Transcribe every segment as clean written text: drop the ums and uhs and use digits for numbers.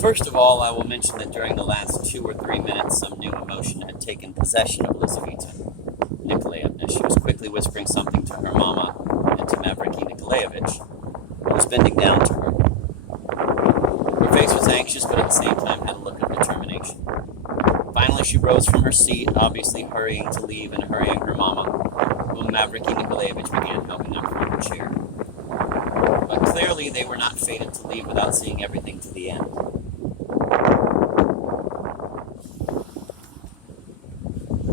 First of all, I will mention that during the last 2 or 3 minutes, some new emotion had taken possession of Lizaveta Nikolaevna. She was quickly whispering something to her mama and to Mavriky Nikolaevich, who was bending down to her. Her face was anxious, but at the same time had a look of determination. Finally, she rose from her seat, obviously hurrying to leave and hurrying her mama, whom Mavriky Nikolaevich began helping up from her chair. But clearly they were not fated to leave without seeing everything to the end.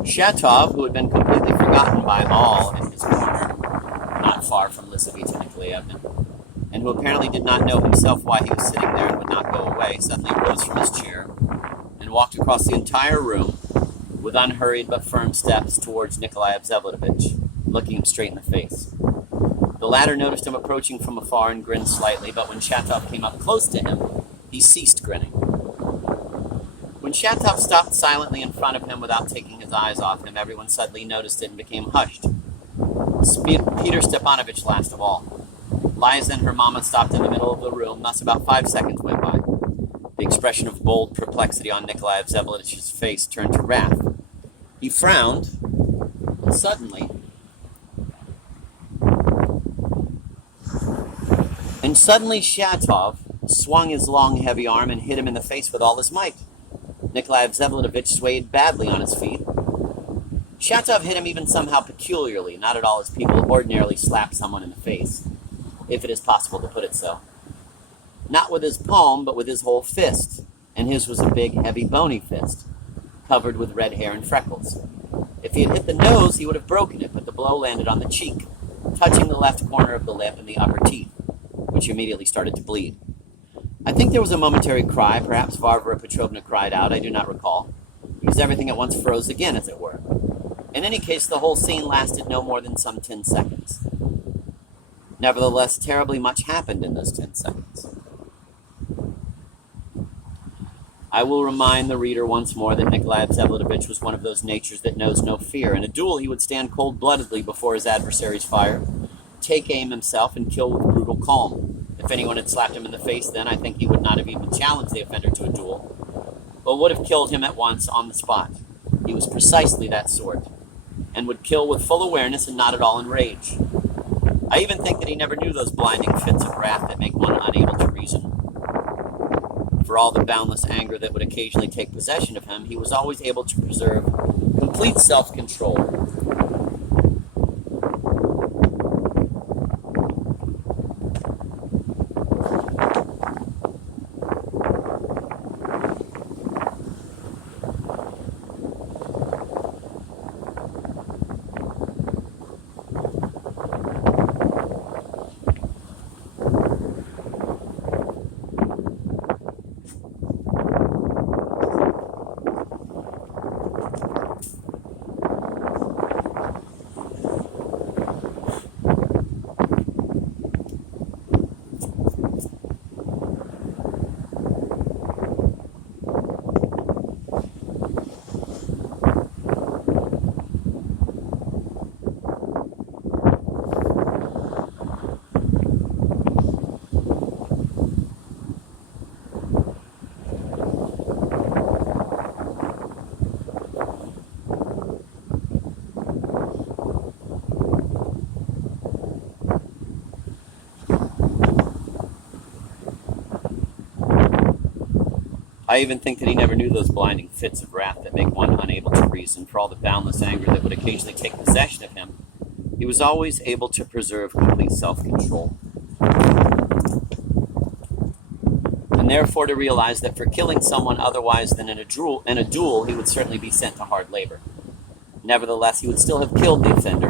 Shatov, who had been completely forgotten by all in his corner, not far from Lizaveta Nikolaevna, and who apparently did not know himself why he was sitting there and would not go away, suddenly rose from his chair and walked across the entire room with unhurried but firm steps towards Nikolai Vsevolodovich, looking him straight in the face. The latter noticed him approaching from afar and grinned slightly, but when Shatov came up close to him, he ceased grinning. When Shatov stopped silently in front of him without taking his eyes off him, everyone suddenly noticed it and became hushed. Peter Stepanovich last of all. Liza and her mama stopped in the middle of the room, thus about 5 seconds went by. The expression of bold perplexity on Nikolai Vsevolodovitch's face turned to wrath. He frowned, and suddenly Shatov swung his long, heavy arm and hit him in the face with all his might. Nikolai Vsevolodovich swayed badly on his feet. Shatov hit him even somehow peculiarly, not at all as people ordinarily slap someone in the face, if it is possible to put it so. Not with his palm, but with his whole fist, and his was a big, heavy, bony fist, covered with red hair and freckles. If he had hit the nose, he would have broken it, but the blow landed on the cheek, touching the left corner of the lip and the upper teeth, which immediately started to bleed. I think there was a momentary cry. Perhaps Varvara Petrovna cried out. I do not recall, because everything at once froze again, as it were. In any case, the whole scene lasted no more than some 10 seconds. Nevertheless, terribly much happened in those 10 seconds. I will remind the reader once more that Nikolai Vsevolodovich was one of those natures that knows no fear. In a duel, he would stand cold-bloodedly before his adversary's fire, take aim himself, and kill with brutal calm. If anyone had slapped him in the face then, I think he would not have even challenged the offender to a duel, but would have killed him at once on the spot. He was precisely that sort, and would kill with full awareness and not at all in rage. I even think that he never knew those blinding fits of wrath that make one unable to reason. For all the boundless anger that would occasionally take possession of him, he was always able to preserve complete self-control. I even think that he never knew those blinding fits of wrath that make one unable to reason. For all the boundless anger that would occasionally take possession of him, he was always able to preserve complete self-control. And therefore to realize that for killing someone otherwise than in a duel, he would certainly be sent to hard labor. Nevertheless, he would still have killed the offender,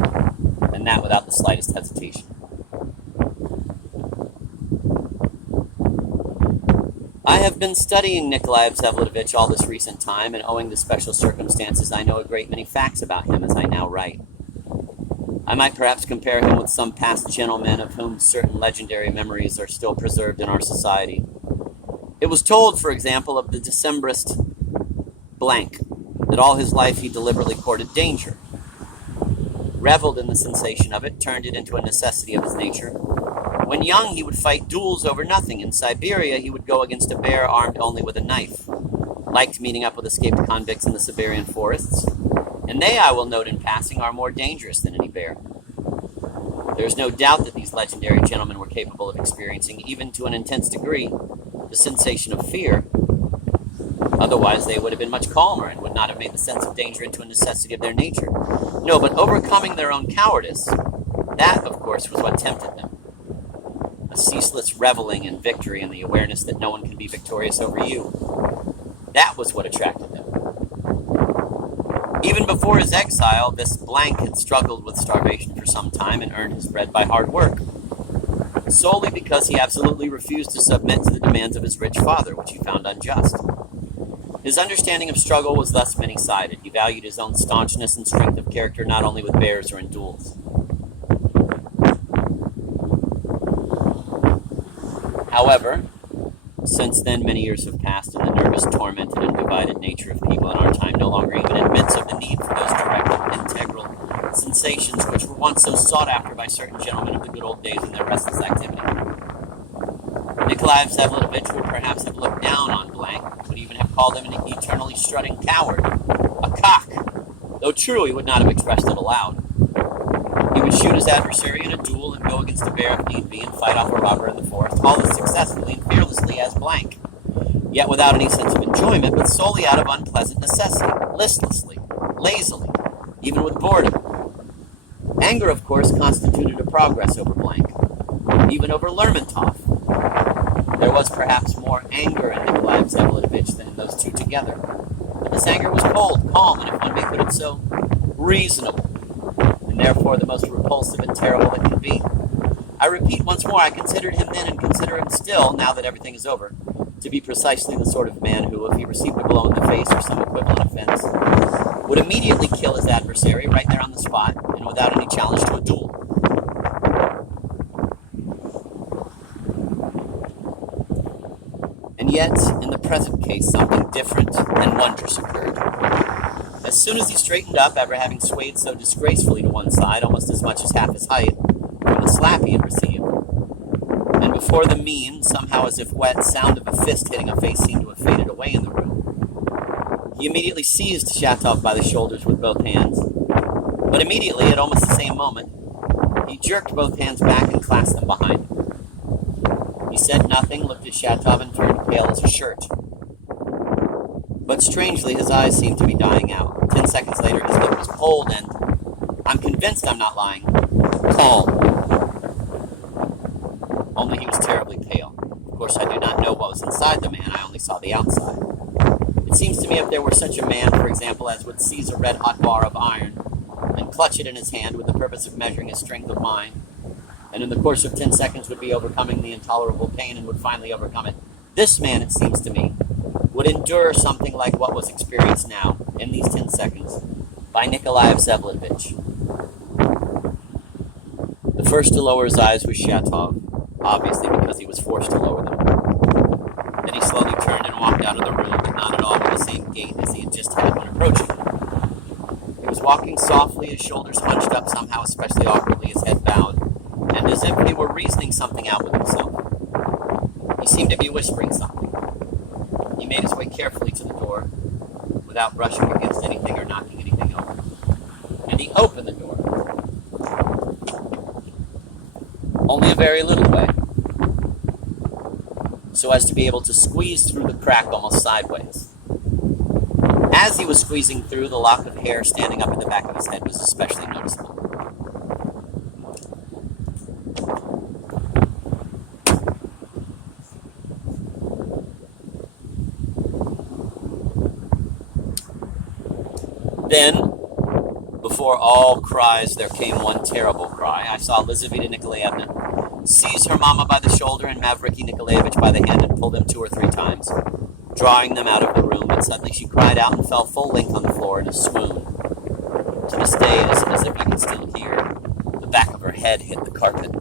and that without the slightest hesitation. I have been studying Nikolai Vsevolodovich all this recent time, and owing to special circumstances, I know a great many facts about him as I now write. I might perhaps compare him with some past gentlemen of whom certain legendary memories are still preserved in our society. It was told, for example, of the Decembrist blank, that all his life he deliberately courted danger, reveled in the sensation of it, turned it into a necessity of his nature, When young, he would fight duels over nothing. In Siberia, he would go against a bear armed only with a knife. Liked meeting up with escaped convicts in the Siberian forests. And they, I will note in passing, are more dangerous than any bear. There is no doubt that these legendary gentlemen were capable of experiencing, even to an intense degree, the sensation of fear. Otherwise, they would have been much calmer and would not have made the sense of danger into a necessity of their nature. No, but overcoming their own cowardice, that, of course, was what tempted them. A ceaseless reveling in victory and the awareness that no one can be victorious over you. That was what attracted them. Even before his exile, this blank had struggled with starvation for some time and earned his bread by hard work, solely because he absolutely refused to submit to the demands of his rich father, which he found unjust. His understanding of struggle was thus many-sided. He valued his own staunchness and strength of character not only with bears or in duels. However, since then many years have passed, and the nervous, tormented, and divided nature of people in our time no longer even admits of the need for those direct and integral sensations which were once so sought after by certain gentlemen of the good old days in their restless activity. Nikolai Vsevolitovich would perhaps have looked down on Blank, would even have called him an eternally strutting coward, a cock, though true he would not have expressed it aloud. He would shoot his adversary in a duel and go against a bear if need be and fight off a robber in the forest, all as successfully and fearlessly as Blank, yet without any sense of enjoyment, but solely out of unpleasant necessity, listlessly, lazily, even with boredom. Anger, of course, constituted a progress over Blank, even over Lermontov. There was perhaps more anger in Nikolai Vsevolitovich than in those two together, but this anger was cold, calm, and if one may put it so, reasonable, and therefore the most repulsive and terrible that can be. I repeat once more, I considered him then and consider him still, now that everything is over, to be precisely the sort of man who, if he received a blow in the face or some equivalent offense, would immediately kill his adversary right there on the spot and without any challenge to a duel. And yet, in the present case, something different and wondrous occurred. As soon as he straightened up, after having swayed so disgracefully to one side, almost as much as half his height, from the slap he had received, and before the mean, somehow as if wet, sound of a fist hitting a face seemed to have faded away in the room, he immediately seized Shatov by the shoulders with both hands. But immediately, at almost the same moment, he jerked both hands back and clasped them behind him. He said nothing, looked at Shatov, and turned pale as a shirt. But strangely, his eyes seemed to be dying out. 10 seconds later, his look was cold and, I'm convinced I'm not lying, calm. Only he was terribly pale. Of course, I do not know what was inside the man, I only saw the outside. It seems to me if there were such a man, for example, as would seize a red-hot bar of iron and clutch it in his hand with the purpose of measuring his strength of mind, and in the course of 10 seconds would be overcoming the intolerable pain and would finally overcome it, this man, it seems to me, would endure something like what was experienced now, in these 10 seconds, by Nikolai Vsevolitovich. The first to lower his eyes was Shatov, obviously because he was forced to lower them. Then he slowly turned and walked out of the room, but not at all with the same gait as he had just had when approaching. He was walking softly, his shoulders hunched up somehow especially awkwardly, his head bowed, and as if he were reasoning something out with himself. He seemed to be whispering something. He made his way carefully to the door, without brushing against anything or knocking anything over. And he opened the door. Only a very little way, so as to be able to squeeze through the crack almost sideways. As he was squeezing through, the lock of hair standing up at the back of his head was especially noticeable. Then, before all cries, there came one terrible cry. I saw Lizaveta Nikolaevna seize her mama by the shoulder and Mavriky Nikolaevich by the hand and pull them 2 or 3 times, drawing them out of the room, but suddenly she cried out and fell full length on the floor in a swoon. To this day, it is as if you can still hear the back of her head hit the carpet.